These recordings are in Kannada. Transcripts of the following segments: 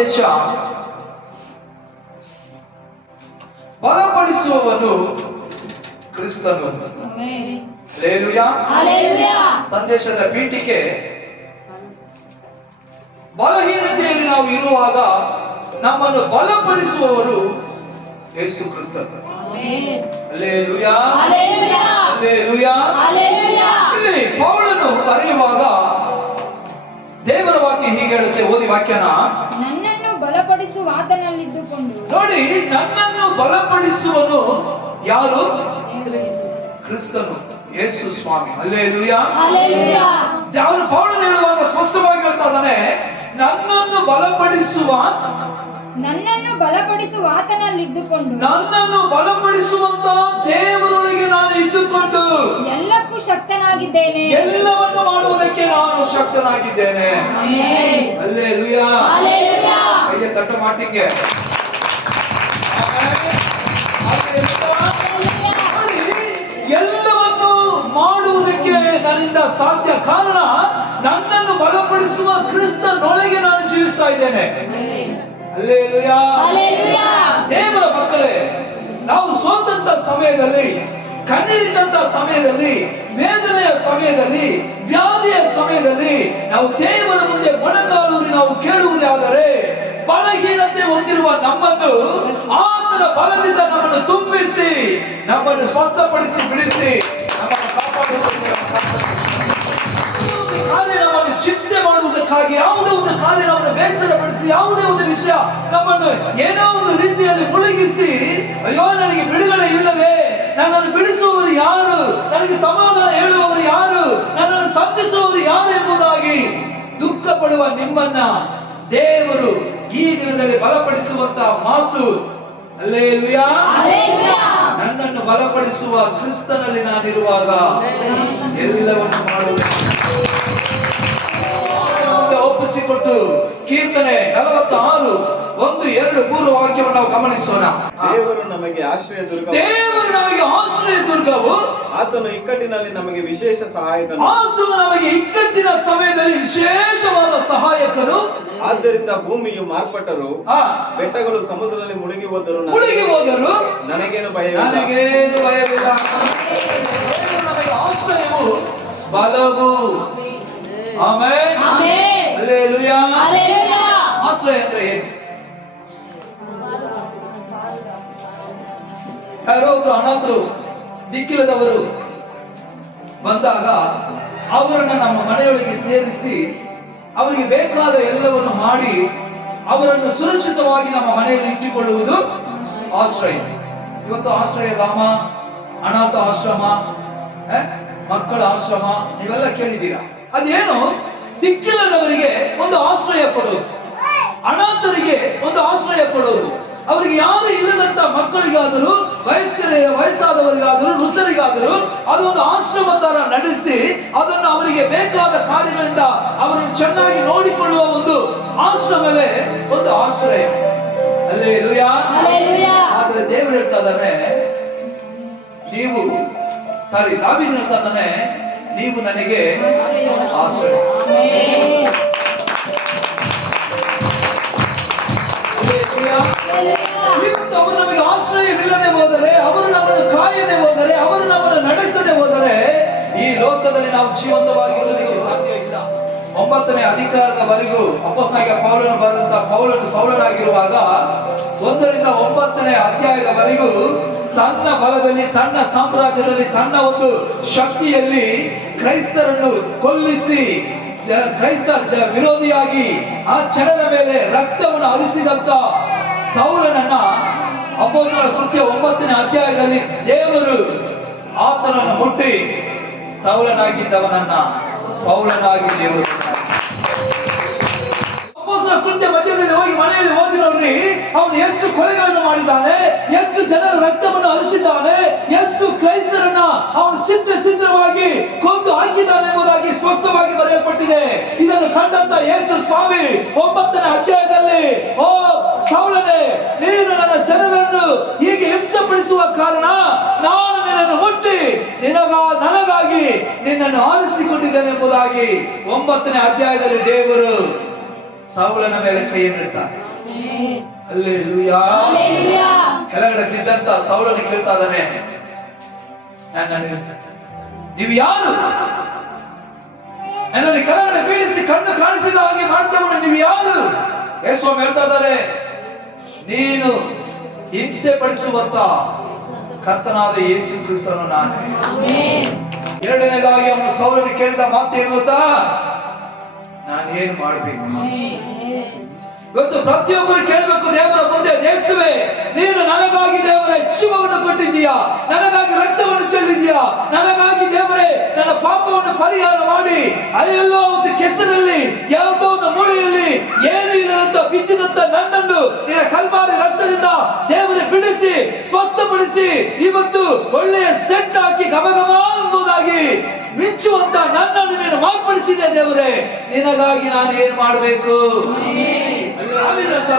ಸಂದೇಶ ಬಲಪಡಿಸುವವನು ಕ್ರಿಸ್ತನು. ಸಂದೇಶದ ಪೀಠಿಕೆ. ಬಲಹೀನತೆಯಲ್ಲಿ ನಾವು ಇರುವಾಗ ನಮ್ಮನ್ನು ಬಲಪಡಿಸುವವರು ಯೇಸು ಕ್ರಿಸ್ತನು. ಇಲ್ಲಿ ಪೌಳನು ಬರೆಯುವಾಗ ದೇವರ ವಾಕ್ಯ ಹೀಗೆ ಹೇಳುತ್ತೆ ಓದಿ ವಾಕ್ಯನ. ಬಲಪಡಿಸುವ ಆತನಲ್ಲಿದ್ದುಕೊಂಡು ನೋಡಿ ನನ್ನನ್ನು ಬಲಪಡಿಸುವನು ಯಾರು? ಕ್ರಿಸ್ತನು. ಯೇಸು ಸ್ವಾಮಿ. Hallelujah. ಅವನು ಪೌಲನು ಹೇಳುವಾಗ ಸ್ಪಷ್ಟವಾಗಿ ಹೇಳ್ತಾ ಇದ್ದಾನೆ ನನ್ನನ್ನು ಬಲಪಡಿಸುವ ನನ್ನನ್ನು ಬಲಪಡಿಸುವ ಆತನಲ್ಲಿದ್ದುಕೊಂಡು ನನ್ನನ್ನು ಬಲಪಡಿಸುವಂತ ದೇವರೊಳಗೆ ನಾನು ಇದ್ದುಕೊಂಡು ಎಲ್ಲಕ್ಕೂ ಶಕ್ತನಾಗಿದ್ದೇನೆ. ಎಲ್ಲವನ್ನು ಮಾಡುವುದಕ್ಕೆ ನಾನು ಶಕ್ತನಾಗಿದ್ದೇನೆ. ಅಲ್ಲೇ ಅಲ್ಲೇಲುಯಾ Hallelujah. தட்ட ಎಲ್ಲವನ್ನು ಮಾಡುವುದಕ್ಕೆ ನನ್ನಿಂದ ಸಾಧ್ಯ ಕಾರಣ ನನ್ನನ್ನು ಬಲಪಡಿಸುವ ಕ್ರಿಸ್ತನೊಳಗೆ ನಾನು ಜೀವಿಸ್ತಾ ಇದ್ದೇನೆ. ದೇವರ ಮಕ್ಕಳೇ ನಾವು ಸೋತಂತ ಸಮಯದಲ್ಲಿ ಕಣ್ಣೀರಿಟ್ಟಂತ ಸಮಯದಲ್ಲಿ ವೇದನೆಯ ಸಮಯದಲ್ಲಿ ವ್ಯಾಧಿಯ ಸಮಯದಲ್ಲಿ ನಾವು ದೇವರ ಮುಂದೆ ಮೊಣಕಾಲೂರಿ ನಾವು ಕೇಳುವುದೇ ಆದರೆ ಬಲಹೀನತೆ ಹೊಂದಿರುವ ನಮ್ಮನ್ನು ಆತನ ಬಲದಿಂದ ನಮ್ಮನ್ನು ತುಂಬಿಸಿ, ನಮ್ಮನ್ನು ಸ್ವಸ್ಥಪಡಿಸಿ, ಬಿಡಿಸಿ ಚಿಂತೆ ಮಾಡುವುದಕ್ಕಾಗಿ ಯಾವುದೇ ಒಂದು ಕಾರ್ಯ ನಮ್ಮನ್ನು ಬೇಸರಪಡಿಸಿ, ಯಾವುದೇ ಒಂದು ವಿಷಯ ನಮ್ಮನ್ನು ಏನೋ ಒಂದು ರೀತಿಯಲ್ಲಿ ಮುಳುಗಿಸಿ, ಅಯ್ಯೋ, ನನಗೆ ಬಿಡುಗಡೆ ಇಲ್ಲವೇ? ನನ್ನನ್ನು ಬಿಡಿಸುವವರು ಯಾರು? ನನಗೆ ಸಮಾಧಾನ ಹೇಳುವವರು ಯಾರು? ನನ್ನನ್ನು ಸಂಧಿಸುವವರು ಯಾರು ಎಂಬುದಾಗಿ ದುಃಖ ಪಡುವ ನಿಮ್ಮನ್ನ ದೇವರು ಈ ದಿನದಲ್ಲಿ ಬಲಪಡಿಸುವಂತ ಮಾತು ಅಲ್ಲೇ. ನನ್ನನ್ನು ಬಲಪಡಿಸುವ ಕ್ರಿಸ್ತನಲ್ಲಿ ನಾನಿರುವಾಗ ಎಲ್ಲವನ್ನು ಮಾಡುವುದು ಒಪ್ಪಿಸಿಕೊಟ್ಟು ಕೀರ್ತನೆ ನಲವತ್ತಾರು. ಒಂದು ಎರಡು ಮೂರು ವಾಕ್ಯವನ್ನು ನಾವು ಗಮನಿಸೋಣ. ದೇವರು ನಮಗೆ ಆಶ್ರಯ ದುರ್ಗ ದೇವರು ನಮಗೆ ಆಶ್ರಯ ದುರ್ಗವು. ಆತನು ಇಕ್ಕಟ್ಟಿನಲ್ಲಿ ನಮಗೆ ವಿಶೇಷ ಸಹಾಯಕನು. ಆತನು ನಮಗೆ ಇಕ್ಕಟ್ಟಿನ ಸಮಯದಲ್ಲಿ ವಿಶೇಷವಾದ ಸಹಾಯಕನು. ಆದ್ದರಿಂದ ಭೂಮಿಯು ಮಾರ್ಪಟ್ಟರು. ಬೆಟ್ಟಗಳು ಸಮುದ್ರದಲ್ಲಿ ಮುಳುಗಿ ಹೋದರು ನನಗೆ- ಮುಳುಗಿ ಹೋದರು ನನಗೇನು ಭಯ ನನಗೇನು ಭಯವಿಲ್ಲ. ದೇವರು ನಮಗೆ ಆಶ್ರಯವು ಬಲವು. ಆಮೇಲೆ. ಆಶ್ರಯ ಅಂದ್ರೆ ಏನು? ಯಾರೋ ಒಬ್ರು ಅನಾಥರು, ದಿಕ್ಕಿಲ್ಲದವರು ಬಂದಾಗ ಅವರನ್ನ ನಮ್ಮ ಮನೆಯೊಳಗೆ ಸೇರಿಸಿ ಅವರಿಗೆ ಬೇಕಾದ ಎಲ್ಲವನ್ನು ಮಾಡಿ ಅವರನ್ನು ಸುರಕ್ಷಿತವಾಗಿ ನಮ್ಮ ಮನೆಯಲ್ಲಿ ಇಟ್ಟುಕೊಳ್ಳುವುದು ಆಶ್ರಯ. ಇವತ್ತು ಆಶ್ರಯ ಧಾಮ, ಅನಾಥ ಆಶ್ರಮ ಮಕ್ಕಳ ಆಶ್ರಮ, ನೀವೆಲ್ಲ ಕೇಳಿದ್ದೀರಾ? ಅದೇನು? ದಿಕ್ಕಿಲ್ಲದವರಿಗೆ ಒಂದು ಆಶ್ರಯ ಕೊಡೋದು. ಅನಾಥರಿಗೆ ಒಂದು ಆಶ್ರಯ ಕೊಡೋದು. ಅವರಿಗೆ ಯಾರು ಇಲ್ಲದಂತ ಮಕ್ಕಳಿಗಾದರೂ ವಯಸ್ಕರಿಗೆ ವಯಸ್ಸಾದವರಿಗಾದರೂ ವೃದ್ಧರಿಗಾದರೂ ಅದೊಂದು ಆಶ್ರಮ ತರ ನಡೆಸಿ ಅದನ್ನು ಅವರಿಗೆ ಬೇಕಾದ ಕಾರ್ಯಗಳಿಂದ ಅವರನ್ನು ಚೆನ್ನಾಗಿ ನೋಡಿಕೊಳ್ಳುವ ಒಂದು ಆಶ್ರಮವೇ ಒಂದು ಆಶ್ರಯ. ಅಲ್ಲೇ. ಆದ್ರೆ ದೇವರು ಹೇಳ್ತಾ ಇದ್ದಾನೆ ನೀವು ಸಾರಿ ಹೇಳ್ತಾ ಇದ್ದಾನೆ ನೀವು ನನಗೆ ಆಶ್ರಯ. ಆಶ್ರಯವಿಲ್ಲದೆ ಹೋದರೆ, ಅವರು ನಮ್ಮನ್ನು ಕಾಯದೆ ಹೋದರೆ, ಅವರು ನಮ್ಮನ್ನು ನಡೆಸದೆ ಹೋದರೆ, ಈ ಲೋಕದಲ್ಲಿ ನಾವು ಜೀವಂತವಾಗಿರುವುದಕ್ಕೆ ಸಾಧ್ಯ ಇಲ್ಲ. ಒಂಬತ್ತನೇ ಅಧಿಕಾರದವರೆಗೂ ಅಪ್ಪಸ್ನಾಗ ಪೌಲನು ಬರೆದಂತ ಪೌಲನು ಸೌಲನಾಗಿರುವಾಗ, ಒಂದರಿಂದ ಒಂಬತ್ತನೇ ಅಧ್ಯಾಯದವರೆಗೂ ತನ್ನ ಬಲದಲ್ಲಿ, ತನ್ನ ಸಾಮ್ರಾಜ್ಯದಲ್ಲಿ, ತನ್ನ ಒಂದು ಶಕ್ತಿಯಲ್ಲಿ ಕ್ರೈಸ್ತರನ್ನು ಕೊಲ್ಲಿಸಿ ಕ್ರೈಸ್ತ ವಿರೋಧಿಯಾಗಿ ಆ ಜನರ ಮೇಲೆ ರಕ್ತವನ್ನು ಹರಿಸಿದಂತ ಸೌಲನನ್ನ ಅಪೋಸ್ತಲ ಕೃತ್ಯ ಒಂಬತ್ತನೇ ಅಧ್ಯಾಯದಲ್ಲಿ ದೇವರು ಆತನನ್ನು ಮುಟ್ಟಿ ಸೌಲನಾಗಿದ್ದವನನ್ನ ಪೌಲನಾಗಿ ದೇವರು ಅಪೋಸ್ತಲ ಕೃತ್ಯ ಮಧ್ಯದಲ್ಲಿ ಹೋಗಿ ಮನೆಯಲ್ಲಿ ಓದಿ ನೋಡ್ರಿ ಅವನು ಎಷ್ಟು ಕೊಲೆಗಳನ್ನು ಮಾಡಿದ್ದಾನೆ, ಎಷ್ಟು ಜನರ ರಕ್ತವನ್ನು ಹರಿಸಿದ್ದಾನೆ, ಎಷ್ಟು ಕ್ರೈಸ್ತರನ್ನ ಅವನು ಚಿತ್ರ ಚಿತ್ರವಾಗಿ ಕೊಂದು ಹಾಕಿದ್ದಾನೆ ಎಂಬುದಾಗಿ ಸ್ಪಷ್ಟವಾಗಿ ಬರೆಯಲ್ಪಟ್ಟಿದೆ. ಇದನ್ನು ಕಂಡಂತ ಯೇಸು ಸ್ವಾಮಿ, ಒಂಬತ್ತನೇ ಅಧ್ಯಾಯದಲ್ಲಿ, ಓ ಸೌಲನೆ, ನೀನು ನನ್ನ ಜನರನ್ನು ಹೀಗೆ ಹಿಂಸಪಡಿಸುವ ಕಾರಣ ನಾನು ನಿನ್ನನ್ನು ಮುಟ್ಟಿ ನಿನಗ ನನಗಾಗಿ ನಿನ್ನನ್ನು ಆಲಿಸಿಕೊಂಡಿದ್ದೇನೆ ಎಂಬುದಾಗಿ ಒಂಬತ್ತನೇ ಅಧ್ಯಾಯದಲ್ಲಿ ದೇವರು ಸೌಲನ ಮೇಲೆ ಕೈಯನ್ನಿಡ್ತಾನೆ ಅಲ್ಲಿ Hallelujah. ಕೆಳಗಡೆ ಬಿದ್ದಂತ ಸೌಲನ ಕೇಳ್ತಾ ಇದ್ದಾನೆ. ನನ್ನನ್ನು ನೀವು ಯಾರು? ನನ್ನಲ್ಲಿ ಕೆಳಗಡೆ ಬೀಳಿಸಿ ಕಣ್ಣು ಕಾಣಿಸಿದ ಹಾಗೆ ಮಾಡ್ತವನು ನೀವು ಯಾರು? ಯೇಸ್ವಾಮಿ ಹೇಳ್ತಾ ಇದ್ದಾರೆ. ನೀನು ಹಿಂಸೆ ಪಡಿಸುವಂತ ಕರ್ತನಾದ ಯೇಸು ಕ್ರಿಸ್ತನು ನಾನೇ. ಎರಡನೇದಾಗಿ ಅವನ ಸೌಲನು ಕೇಳಿದ ಮಾತು ಏನು ಗೊತ್ತಾ? ನಾನೇನ್ ಮಾಡ್ಬೇಕು. ಇವತ್ತು ಪ್ರತಿಯೊಬ್ಬರು ಕೇಳಬೇಕು, ದೇವರ ಮುಂದೆ ದೇಶವೇ, ನೀನು ನನಗಾಗಿ ದೇವರ ಜೀವವನ್ನು ಕೊಟ್ಟಿದ್ದೀಯಾ? ನನಗಾಗಿ ರಕ್ತವನ್ನು ಚೆಲ್ಲಿದ್ದೀಯಾ? ನನಗಾಗಿ ದೇವರೇ, ನನ್ನ ಪಾಪವನ್ನು ಪರಿಹಾರ ಮಾಡಿ ಅಲ್ಲೆಲ್ಲೋ ಒಂದು ಕೆಸರಲ್ಲಿ, ಯಾವುದೋ ಒಂದು ಮೂಳೆಯಲ್ಲಿ ಏನು ಇಲ್ಲದಂತ ಬಿದ್ದಿದಂತ ನನ್ನನ್ನು ನಿನ್ನ ಕಲ್ಮಾರಿ ರಕ್ತದಿಂದ ದೇವರೇ ಬಿಡಿಸಿ, ಸ್ವಸ್ಥಪಡಿಸಿ, ಇವತ್ತು ಒಳ್ಳೆಯ ಸೆಟ್ ಹಾಕಿ ಗಮಗಮ ಮಿಂಚುವಂತ ನನ್ನನ್ನು ನೀನು ಮಾರ್ಪಡಿಸಿದೆ ದೇವರೇ. ನಿನಗಾಗಿ ನಾನು ಏನ್ ಮಾಡಬೇಕು? ಹೇಳ್ತಾ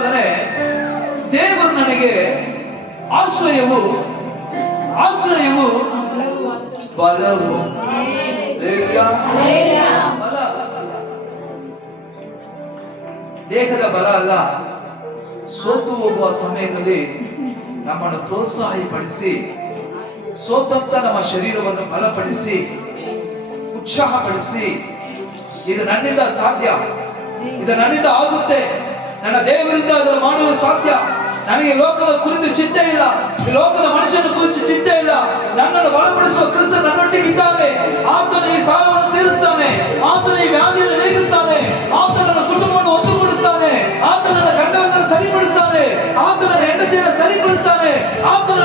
ದೇವರು ನನಗೆ ಆಶ್ರಯವು ಆಶ್ರಯವು ಬಲವು. ಬಲ. ದೇಹದ ಬಲ ಅಲ್ಲ ಸೋತು ಹೋಗುವ ಸಮಯದಲ್ಲಿ ನಮ್ಮನ್ನು ಪ್ರೋತ್ಸಾಹಪಡಿಸಿ ಸೋತಂತ ನಮ್ಮ ಶರೀರವನ್ನು ಬಲಪಡಿಸಿ ಉತ್ಸಾಹಪಡಿಸಿ ಇದು ನನ್ನಿಂದ ಸಾಧ್ಯ ಇದು ನನ್ನಿಂದ ಆಗುತ್ತೆ ನನ್ನ ದೇವರಿಂದ ಅದನ್ನು ಮಾಡಲು ಸಾಧ್ಯ ನನಗೆ ಲೋಕದ ಕುರಿತು ಚಿಂತೆ ಇಲ್ಲ ಈ ಲೋಕದ ಮನುಷ್ಯನ ಕುರಿತು ಚಿಂತೆ ಇಲ್ಲ ನನ್ನನ್ನು ಬಲಪಡಿಸುವ ಕ್ರಿಸ್ತ ನನ್ನೊಟ್ಟಿಗೆ ಇದ್ದಾನೆ ಆತನು ಈ ಸಾಲವನ್ನು ತೀರಿಸ್ತಾನೆ ಆತನು ಈ ವ್ಯಾಧಿಯನ್ನು ನೀಗಿಸ್ತಾನೆ ಆತನ ನನ್ನ ಕುಟುಂಬವನ್ನು ಒತ್ತುಗೂಡಿಸ್ತಾನೆ ಆತನ ನನ್ನ ಗಂಡವನ್ನು ಸರಿಪಡಿಸ್ತಾನೆ ಆತನ ಹೆಂಡತಿಯನ್ನು ಸರಿಪಡಿಸ್ತಾನೆ ಆತನ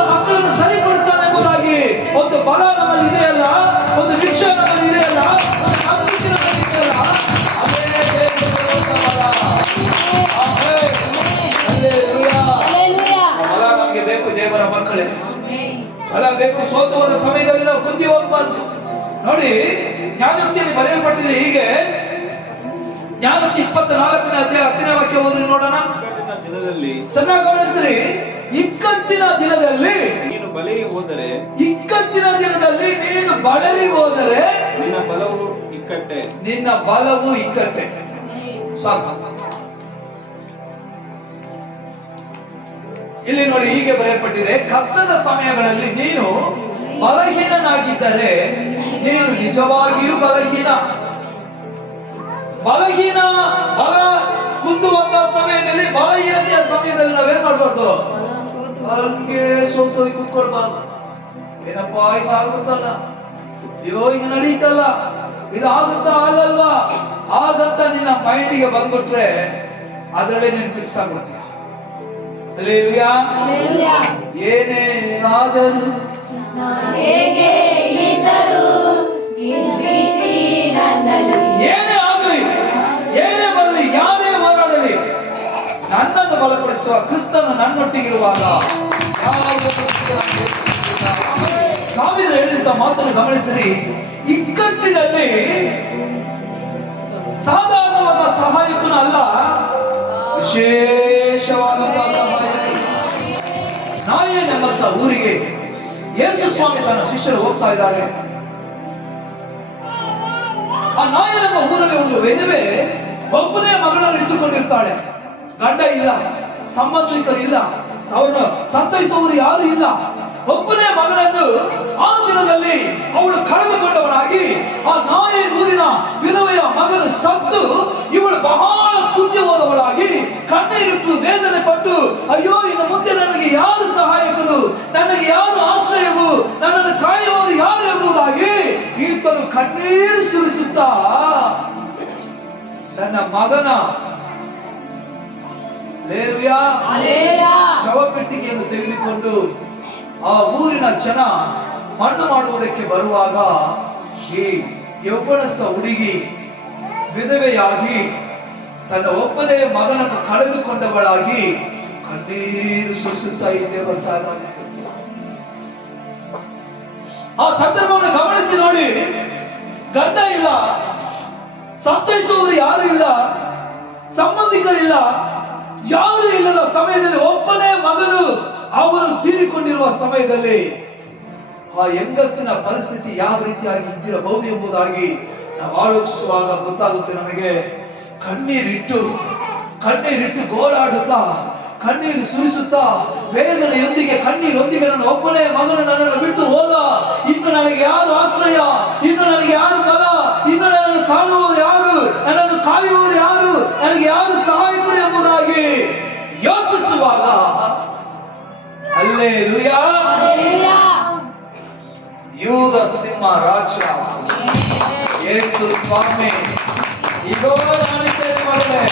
ಜ್ಞಾನೋಕ್ತಿಯಲ್ಲಿ ಬರೆಯಲ್ಪಟ್ಟಿದೆ ಹೀಗೆ? ಜ್ಞಾನೋಕ್ತಿ ಇಪ್ಪತ್ತ ನಾಲ್ಕನೇ ಅಧ್ಯಾಯ ಹತ್ತನೇ ವಾಕ್ಯ ಓದ್ರಿ ನೋಡೋಣ? ದಿನದಲ್ಲಿ ಚೆನ್ನಾಗಿ ಗಮನಿಸ್ರಿ. ಇಕ್ಕತ್ತಿನ ದಿನದಲ್ಲಿ ನೀನು ಬಲಿಗೆ ಹೋದರೆ ಇಕ್ಕತ್ತಿನ ದಿನದಲ್ಲಿ ನೀನು ಬಳಲಿ ಹೋದರೆ ನಿನ್ನ ಬಲವು ಇಕ್ಕಟ್ಟೆ. ನಿನ್ನ ಬಲವು ಇಕ್ಕಟ್ಟೆ. ಸಾಕು. ಇಲ್ಲಿ ನೋಡಿ ಹೀಗೆ ಬರೆಯಲ್ಪಟ್ಟಿದೆ ಕಷ್ಟದ ಸಮಯಗಳಲ್ಲಿ ನೀನು ಬಲಹೀನನಾಗಿದ್ದರೆ ನೀನು ನಿಜವಾಗಿಯೂ ಬಲಹೀನ. ಬಲಹೀನ ಬಲ ಕುಂದುವಂತ ಸಮಯದಲ್ಲಿ ಬಲಹೀನತೆಯ ಸಮಯದಲ್ಲಿ ನಾವೇನ್ ಮಾಡ್ಬಾರ್ದು? ಹಂಗೆ ಸೋತು ಕುತ್ಕೊಳ್ಬಾರ್ದು. ಏನಪ್ಪಾ ಇದು ಆಗುತ್ತಲ್ಲ ಅಯ್ಯೋ ಈಗ ನಡೀತಲ್ಲ. ಇದಾಗುತ್ತಾ ಆಗಲ್ವಾ? ಆಗಂತ ನಿನ್ನ ಮೈಂಡಿಗೆ ಬಂದ್ಬಿಟ್ರೆ ಅದರಲ್ಲೇ ನೀನು ಫಿಕ್ಸ್ ಆಗ್ಬಿಡ್ತೀಯ. ಏನೇ ಆದರೂ ಏನೇ ಆಗಲಿ, ಏನೇ ಬರಲಿ, ಯಾರೇ ಹೋರಾಡಲಿ, ನನ್ನನ್ನು ಬಲಪಡಿಸುವ ಕ್ರಿಸ್ತನು ನನ್ನೊಟ್ಟಿಗಿರುವಾಗ ನಾವಿದ್ರೆ ಹೇಳಿದಂತ ಮಾತನ್ನು ಗಮನಿಸಿರಿ. ಇಕ್ಕಟ್ಟಿನಲ್ಲಿ ಸಾಧಾರಣವಾದ ಸಹಾಯಕನ ಅಲ್ಲ, ವಿಶೇಷವಾದಂತಹ ಸಹಾಯಕ ನಾಯೇನ ಎಂಬಂತ ಊರಿಗೆ ಯೇಸು ಸ್ವಾಮಿ ತನ್ನ ಶಿಷ್ಯರು ಹೋಗ್ತಾ ಇದ್ದಾರೆ. ಆ ನಾಯನೆಂಬ ಊರಲ್ಲಿ ಒಂದು ವಿಧವೆ ಒಬ್ಬನೇ ಮಗಳನ್ನು ಇಟ್ಟುಕೊಂಡಿರ್ತಾಳೆ. ಗಂಡ ಇಲ್ಲ, ಸಂಬಂಧಿಕರು ಇಲ್ಲ ಅವನು ಸಂತೈಸುವವರು ಯಾರು ಇಲ್ಲ. ಒಬ್ಬನೇ ಮಗನನ್ನು ಆ ದಿನದಲ್ಲಿ ಅವಳು ಕಳೆದುಕೊಂಡವನಾಗಿ ಆ ನಾಯಿ ಊರಿನ ವಿಧವೆಯ ಮಗನು ಸತ್ತು ಇವಳು ಬಹಳ ಕುಂದಿ ಹೋದವಳಾಗಿ ಕಣ್ಣೀರಿಟ್ಟು ವೇದನೆ ಪಟ್ಟು, ಅಯ್ಯೋ, ಇನ್ನು ಮುಂದೆ ನನಗೆ ಯಾರು ಸಹಾಯಕರು? ನನಗೆ ಯಾರು ಆಶ್ರಯವು? ನನ್ನನ್ನು ಕಾಯುವವರು ಯಾರು ಎಂಬುದಾಗಿ ಈತನು ಕಣ್ಣೀರು ಸುರಿಸುತ್ತಾ ನನ್ನ ಮಗನ. ಶವಪೆಟ್ಟಿಗೆಯನ್ನು ತೆಗೆದುಕೊಂಡು ಆ ಊರಿನ ಜನ ಮಣ್ಣು ಮಾಡುವುದಕ್ಕೆ ಬರುವಾಗ ಈ ಯೌವನಸ್ಥ ಹುಡುಗಿ ವಿಧವೆಯಾಗಿ ತನ್ನ ಒಬ್ಬನೇ ಮಗನನ್ನು ಕಳೆದುಕೊಂಡವಳಾಗಿ ಕಣ್ಣೀರು ಸುರಿಸುತ್ತಾ ಇದ್ದೇ ಬರ್ತಾ ಇದ್ದಾಳೆ ಆ ಸಂದರ್ಭವನ್ನು ಗಮನಿಸಿ ನೋಡಿ. ಗಂಡ ಇಲ್ಲ, ಸಂತೈಸುವವರು ಯಾರು ಇಲ್ಲ, ಸಂಬಂಧಿಕರಿಲ್ಲ, ಯಾರು ಇಲ್ಲದ ಸಮಯದಲ್ಲಿ ಒಬ್ಬನೇ ಮಗನು ಅವನು ತೀರಿಕೊಂಡಿರುವ ಸಮಯದಲ್ಲಿ ಆ ಹೆಂಗಸ್ಸಿನ ಪರಿಸ್ಥಿತಿ ಯಾವ ರೀತಿಯಾಗಿ ಇದ್ದಿರಬಹುದು ಎಂಬುದಾಗಿ ನಾವು ಆಲೋಚಿಸುವಾಗ ಗೊತ್ತಾಗುತ್ತೆ ನಮಗೆ. ಕಣ್ಣೀರಿಟ್ಟು ಕಣ್ಣೀರಿಟ್ಟು ಗೋಳಾಡುತ್ತಾ ಕಣ್ಣೀರು ಸುರಿಸುತ್ತಾ ವೇದನೆಯೊಂದಿಗೆ ಕಣ್ಣೀರೊಂದಿಗೆ ನನ್ನ ಒಬ್ಬನೇ ಮಗನ ನನ್ನನ್ನು ಬಿಟ್ಟು ಹೋದ. ಇನ್ನು ನನಗೆ ಯಾರು ಆಶ್ರಯ? ಇನ್ನು ನನಗೆ ಯಾರು ಬಲ? ಇನ್ನು ನನ್ನನ್ನು ಕಾಣುವವರು ಯಾರು? ನನ್ನನ್ನು ಕಾಯುವವರು ಯಾರು? ನನಗೆ ಯಾರು ಸಹಾಯಕರು ಎಂಬುದಾಗಿ ಯೋಚಿಸುವಾಗ ಅಲ್ಲೇ. ಯೂದ ಸಿಂಹ ರಾಜ. ಯೇಸು ಸ್ವಾಮಿ. ಇದೋ ನಾನು ಕೇಳಿ ಮಾಡಿದೆ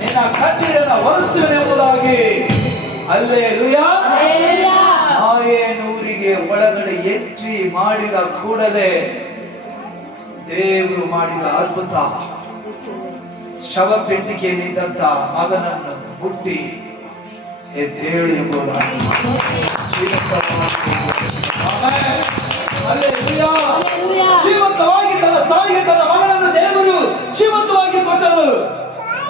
ನಿನ್ನ ಕಣ್ಣೀರನ್ನ ಒರೆಸುವೆನೆಂಬುದಾಗಿ ಅಲ್ಲೇ. ಮಾಯೇನೂರಿಗೆ ಒಳಗಡೆ ಎಂಟ್ರಿ ಮಾಡಿದ ಕೂಡಲೇ ದೇವರು ಮಾಡಿದ ಅದ್ಭುತ ಶವ ಪೆಟ್ಟಿಗೆಯಲ್ಲಿದ್ದಂತ ಮಗನನ್ನು ಹುಟ್ಟಿ ಎದ್ದೇಳು ಎಂಬುದಾಗಿ ಆಮೆನ್. ಜೀವಂತವಾಗಿ ತನ್ನ ತಾಯಿಗೆ ತನ್ನ ಮಗನನ್ನು ದೇವರು ಜೀವಂತವಾಗಿ ಕೊಟ್ಟರು.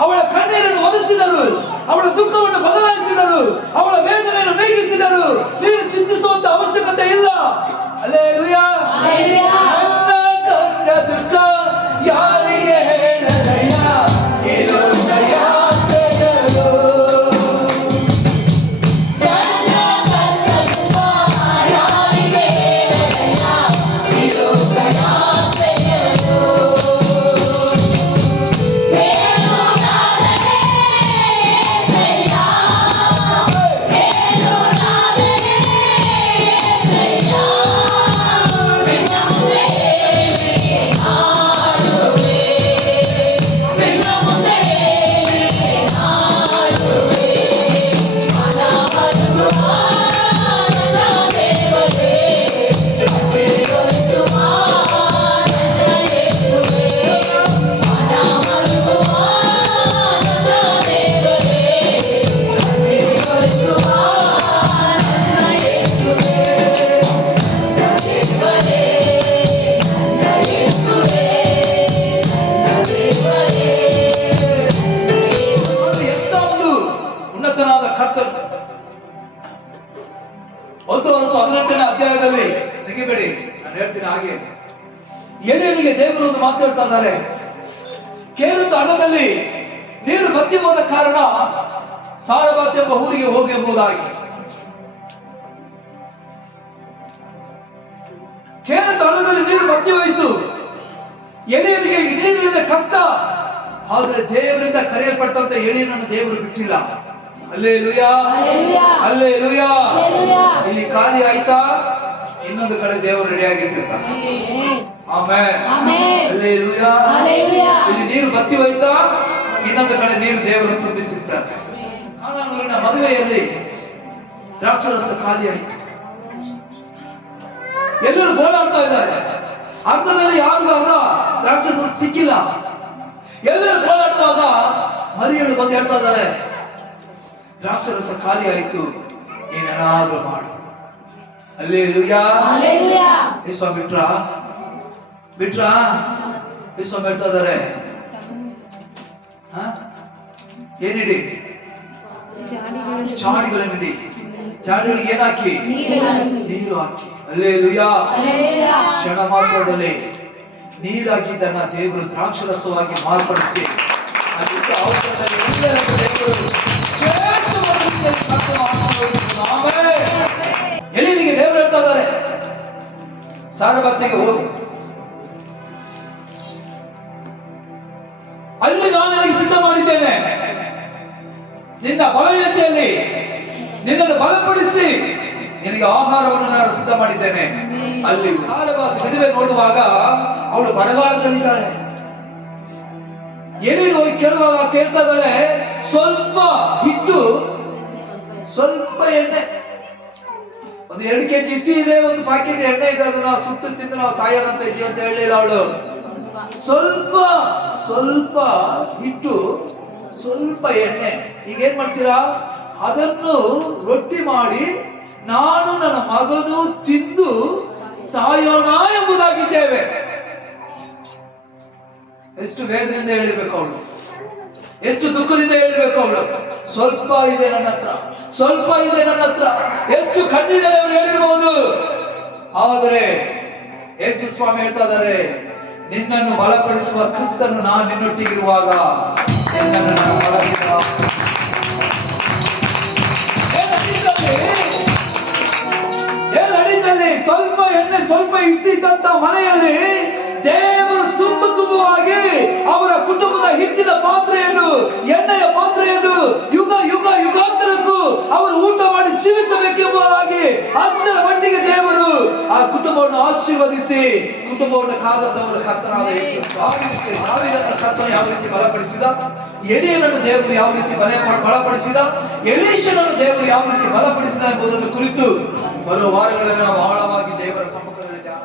ಅವಳ ಕಣ್ಣೀರನ್ನು ಒದಿಸಿದರು ಅವಳ ದುಃಖವನ್ನು ಬದಲಾಯಿಸಿದರು. ಅವಳ ವೇದನೆಯನ್ನು ನೀಗಿಸಿದರು. ನೀನು ಚಿಂತಿಸುವಂತ ಅವಶ್ಯಕತೆ ಇಲ್ಲ. ಅಲ್ಲೇ. ನನ್ನ ಕಷ್ಟ ದುಃಖ ಯಾರಿಗೆ ಉನ್ನತನಾದ ಕರ್ತರು ಒಂದು ವರ್ಷ ಹದಿನೆಂಟನೇ ಅಧ್ಯಾಯದಲ್ಲಿ ತೆಗಿಬೇಡಿ, ನಾನು ಹೇಳ್ತೀನಿ ಹಾಗೆ. ಎಲೆಯನಿಗೆ ದೇವರು ಒಂದು ಮಾತಾಡ್ತಾ ಇದ್ದಾರೆ. ಕೇರುತ್ತ ಹಣದಲ್ಲಿ ನೀರು ಹೋದ ಕಾರಣ ಸಾರಬಾತ್ ಎಂಬ ಊರಿಗೆ ಹೋಗಿ ಎಂಬುದಾಗಿ. ಕೇರುತ್ತ ಹಣದಲ್ಲಿ ನೀರು ಹೋಯಿತು. ಎಲೆಯನಿಗೆ ನೀರಿಲ್ಲದೆ ಕಷ್ಟ. ಆದರೆ ದೇವರಿಂದ ಕರೆಯಲ್ಪಟ್ಟಂತ ಎಳೆಯನನ್ನು ದೇವರು ಬಿಟ್ಟಿಲ್ಲ. ಅಲ್ಲೇ ಲುಯಾ Hallelujah. ಅಲ್ಲೇ ಲುಯಾ Hallelujah. ಇಲ್ಲಿ ಖಾಲಿ ಆಯ್ತಾ? ಇನ್ನೊಂದು ಕಡೆ ದೇವರು ರೆಡಿ ಆಗಿಟ್ಟಿರ್ತಾನೆ Amen. ಆಮೇಲೆ Amen. ಅಲ್ಲೇ ಲುಯಾ Hallelujah. ಇಲ್ಲಿ ನೀರು ಬತ್ತಿ ಹೋಯ್ತಾ? ಇನ್ನೊಂದು ಕಡೆ ನೀರು ದೇವರು ತುಂಬಿಸಿರ್ತಾರೆ ಕಾನಾನೂರಿನ ಮದುವೆಯಲ್ಲಿ ದ್ರಾಕ್ಷರಸ ಖಾಲಿ ಆಯ್ತು. ಎಲ್ಲರೂ ಗೋಳಾಡ್ತಾ ಇದ್ದಾರೆ. ಅರ್ಧದಲ್ಲಿ ಯಾರಿಗೂ ಅರ್ಧ ದ್ರಾಕ್ಷರಸ ಸಿಕ್ಕಿಲ್ಲ. ಎಲ್ಲರೂ ಗೋಳಾಡುವಾಗ ಮರಿಯಳು ಬಂದು ಹೇಳ್ತಾ ಇದ್ದಾರೆ. ದ್ರಾಕ್ಷರಸ ಖಾಲಿ ಆಯಿತು ನೀನೇನಾದ್ರೂ ಮಾಡು. ಅಲ್ಲಿ ಯೇಸುವ ಬಿಟ್ರಾ? ಬಿಟ್ರಾ? ಯೇಸುವ ಹೇಳ್ತಾ ಇದ್ದಾರೆ. ಹ? ಏನಿಡಿ? ಚಾಡಿಗಳನ್ನಿಡಿ ಚಾಡಿಗಳಿಗೆ ಏನಾಕಿ? ನೀರು ಹಾಕಿ. ಅಲ್ಲೇ ಲುಯಾ. ಕ್ಷಣ ಮಾತ್ರದಲ್ಲಿ ನೀರಾಗಿದ್ದನ್ನ ದೇವರು ದ್ರಾಕ್ಷರಸವಾಗಿ ಮಾರ್ಪಡಿಸಿ ಅದಕ್ಕೆ ಅವಕಾಶ ದೇವರು ಎಲೀನಿಗೆ ದೇವರು ಹೇಳ್ತಾ ಇದ್ದಾರೆ? ಸಾರಬತ್ತಿಗೆ ಹೋಗು. ಅಲ್ಲಿ ನಾನು ನಿನಗೆ ಸಿದ್ಧ ಮಾಡಿದ್ದೇನೆ. ನಿನ್ನ ಬಲಹೀನತೆಯಲ್ಲಿ ನಿನ್ನನ್ನು ಬಲಪಡಿಸಿ ನಿನಗೆ ಆಹಾರವನ್ನು ನಾನು ಸಿದ್ಧ ಮಾಡಿದ್ದೇನೆ. ಅಲ್ಲಿ ಸಾರಭಾತ ಮದುವೆ ನೋಡುವಾಗ ಅವಳು ಬರಗಾಲದಲ್ಲಿದ್ದಾಳೆ. ಎಲ್ಲಿ ಹೋಗಿ ಕೇಳುವಾಗ ಕೇಳ್ತಾ ಇದ್ದಾಳೆ, ಸ್ವಲ್ಪ ಹಿಟ್ಟು ಸ್ವಲ್ಪ ಎಣ್ಣೆ. ಒಂದು ಎರಡು ಕೆಜಿ ಇಟ್ಟಿ ಇದೆ, ಒಂದು ಪ್ಯಾಕೆಟ್ ಎಣ್ಣೆ ಇದೆ ಅದು ನಾವು ಸುಟ್ಟು ತಿಂದು ನಾವು ಸಾಯೋಣ ಅಂತ ಇದೀವಿ ಅಂತ ಹೇಳಲಿಲ್ಲ ಅವಳು. ಸ್ವಲ್ಪ ಸ್ವಲ್ಪ ಹಿಟ್ಟು, ಸ್ವಲ್ಪ ಎಣ್ಣೆ. ಈಗ ಏನ್ ಮಾಡ್ತೀರಾ? ಅದನ್ನು ರೊಟ್ಟಿ ಮಾಡಿ ನಾನು ನನ್ನ ಮಗನು ತಿಂದು ಸಾಯೋಣ ಎಂಬುದಾಗಿದ್ದೇವೆ. ಎಷ್ಟು ವೇದನೆಯಿಂದ ಹೇಳಿರ್ಬೇಕು ಅವಳು. ಎಷ್ಟು ದುಃಖದಿಂದ ಹೇಳಿರ್ಬೇಕು ಅವಳು ಸ್ವಲ್ಪ ಇದೆ ನನ್ನ ಹತ್ರ, ಸ್ವಲ್ಪ ಇದೆ ನನ್ನ ಹತ್ರ ಎಷ್ಟು ಕಣ್ಣಿನಲ್ಲಿ ಅವರು ಹೇಳಿರ್ಬಹುದು ಆದರೆ ಯೇಸು ಸ್ವಾಮಿ ಹೇಳ್ತಾ ಇದ್ದಾರೆ, ನಿನ್ನನ್ನು ಬಲಪಡಿಸುವ ಕ್ರಿಸ್ತನು ನಾನು ನಿನ್ನೊಟ್ಟಿಗಿರುವಾಗ? ಸ್ವಲ್ಪ ಎಣ್ಣೆ, ಸ್ವಲ್ಪ ಇಟ್ಟಿದ್ದಂತ ಮನೆಯಲ್ಲಿ ದೇವರು ತುಂಬ ತುಂಬವಾಗಿ ಅವರ ಆಶೀರ್ವದಿಸಿ ಕುಟುಂಬವನ್ನು ಕಾದಂತವರು ಕರ್ತನಾದ ಯೇಸು ಸಾವಿರದ ಕರ್ತನ ಯಾವ ರೀತಿ ಬಲಪಡಿಸಿದ? ಎಲಿಯನನ್ನು ದೇವರು ಯಾವ ರೀತಿ ಬಲ ಬಲಪಡಿಸಿದ? ಎಲೀಶನನ್ನು ದೇವರು ಯಾವ ರೀತಿ ಬಲಪಡಿಸಿದ ಎಂಬುದನ್ನು ಕುರಿತು ಬರುವ ವಾರಗಳಲ್ಲಿ ನಾವು ಆಳವಾಗಿ ದೇವರ ಸಮ್ಮುಖದಲ್ಲಿ ಧ್ಯಾನ